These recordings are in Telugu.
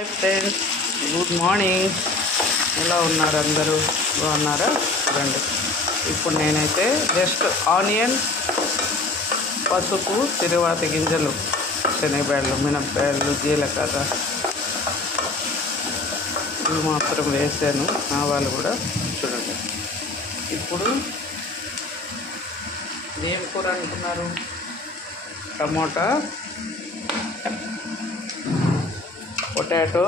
Hi friends, good morning. ఎలా ఉన్నారు అందరూ? బాగున్నారా? చూడండి, ఇప్పుడు నేనైతే జస్ట్ ఆనియన్, పసుపు, తిరువాత గింజలు, శనగబ్యాళ్ళు, మినపకాయలు, జీలకర్ర ఇవి మాత్రం వేసాను. ఆవాలు కూడా చూడండి. ఇప్పుడు ఏం కూర అనుకున్నారు? టమోటా, పొటాటో,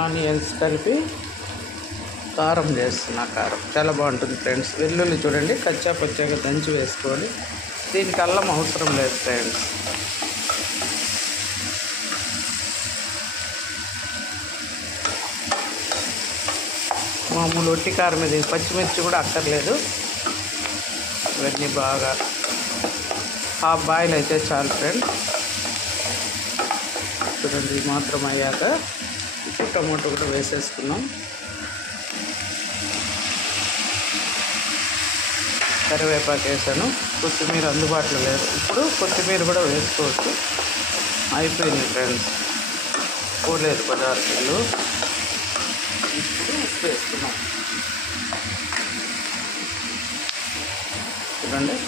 ఆనియన్స్ కలిపి కారం చేస్తున్నా. కారం చాలా బాగుంటుంది ఫ్రెండ్స్. వెల్లుల్లి చూడండి, కచ్చా పచ్చాగా దంచి వేసుకోవాలి. దీనికి అల్లం అవసరం లేదు ఫ్రెండ్స్. మామూలు ఒట్టి కారం ఇది, పచ్చిమిర్చి కూడా అక్కర్లేదు. ఇవన్నీ బాగా హాఫ్ బాయిల్ అయితే చాలు ఫ్రెండ్స్. చూడండి, ఇది మాత్రం అయ్యాక ఇప్పుడు టమాటో కూడా వేసేసుకున్నాం. కరివేపాకు వేసాను. కొత్తిమీర అందుబాటులో లేదు, ఇప్పుడు కొత్తిమీర కూడా వేసుకోవచ్చు. అయిపోయింది ఫ్రెండ్స్, పోలేదు పదార్థాలు. ఇప్పుడు ఉప్పు వేసుకున్నాం. చూడండి,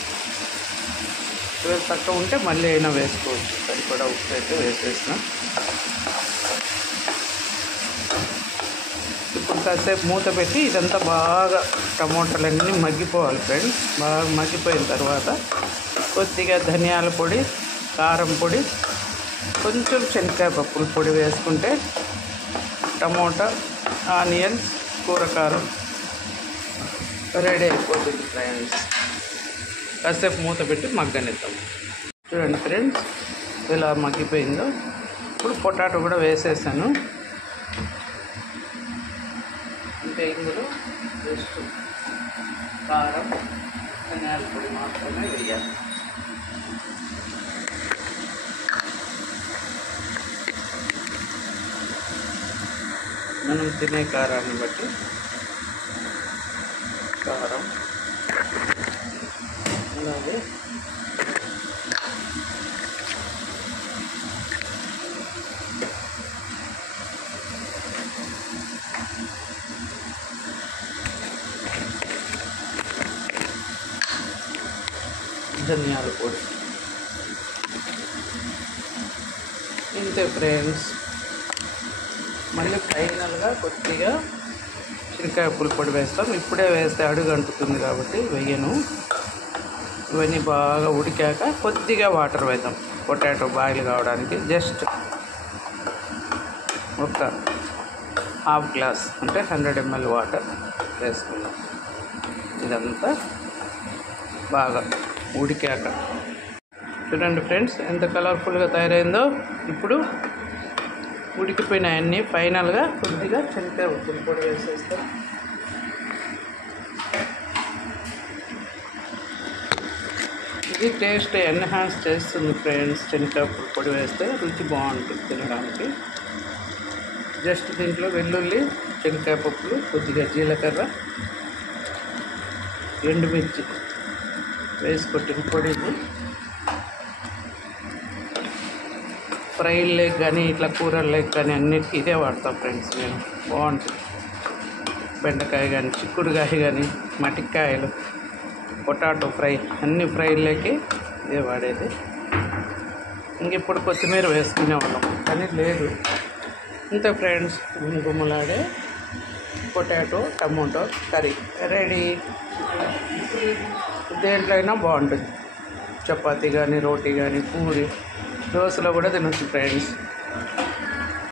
తక్కువ ఉంటే మళ్ళీ అయినా వేసుకోవచ్చు. సరిపడా ఉప్పు అయితే వేసేసిన. ఇప్పుడు కాసేపు మూత పెట్టి ఇదంతా బాగా టమోటాలన్నీ మగ్గిపోవాలి ఫ్రెండ్స్. బాగా మగ్గిపోయిన తర్వాత కొద్దిగా ధనియాల పొడి, కారం పొడి, కొంచెం శనగకాయ పప్పుల పొడి వేసుకుంటే టమోటా, ఆనియన్స్, కూర కారం రెడీ అయిపోతుంది ఫ్రెండ్స్. కాసేపు మూత పెట్టి మగ్గనిద్దాం. చూడండి ఫ్రెండ్స్, ఇలా మగ్గిపోయిందో. ఇప్పుడు పొటాటో కూడా వేసేసాను. అంటే ఇందులో జస్ట్ కారం, ధనియాల పొడి మాత్రమే వేయాలి. మనం తినే కారాన్ని బట్టి కారం, అలాగే ధనియాల పొడి. ఇంతే ఫ్రెండ్స్. మళ్ళీ ఫైనల్గా కొద్దిగా శనగకాయ పొడి వేస్తాం. ఇప్పుడే వేస్తే అడుగు అంటుతుంది కాబట్టి వేయను. ఇవన్నీ బాగా ఉడికాక కొద్దిగా వాటర్ వేద్దాం. పొటాటో బాయిల్ కావడానికి జస్ట్ ఒక హాఫ్ గ్లాస్ అంటే 100 ml వాటర్ వేసుకుందాం. ఇదంతా బాగా ఉడికాక చూడండి ఫ్రెండ్స్, ఎంత కలర్ఫుల్గా తయారైందో. ఇప్పుడు ఉడికిపోయిన అన్నీ ఫైనల్గా కొద్దిగా శనగకాయ పొడి వేసేస్తాం. ఇది టేస్ట్ ఎన్హాన్స్ చేస్తుంది ఫ్రెండ్స్. శనగకాయ పొడి వేస్తే రుచి బాగుంటుంది తినడానికి. జస్ట్ దీంట్లో వెల్లుల్లి, శనగకాయ పప్పులు, కొద్దిగా జీలకర్ర, ఎండుమిర్చి వేసి కొట్టిన పొడిని ఫ్రైడ్ లెగ్ కానీ ఇట్లా కూరల లెగ్ కానీ అన్నిటికీ ఇదే వాడతాం ఫ్రెండ్స్. నేను బాగుంటుంది. బెండకాయ కానీ, చిక్కుడుకాయ కానీ, మటికాయలు, పొటాటో ఫ్రై అన్ని ఫ్రైడ్లకి ఇదే వాడేది. ఇంకెప్పుడు కొత్తిమీర వేసుకునేవాళ్ళం కానీ లేదు. ఇంత ఫ్రెండ్స్, గుమగుమలాడే పొటాటో టమోటో కర్రీ రెడీ. దేంట్లో అయినా బాగుంటుంది. చపాతీ కానీ, రోటీ కానీ, పూరి, దోశలో కూడా తినొచ్చు ఫ్రెండ్స్.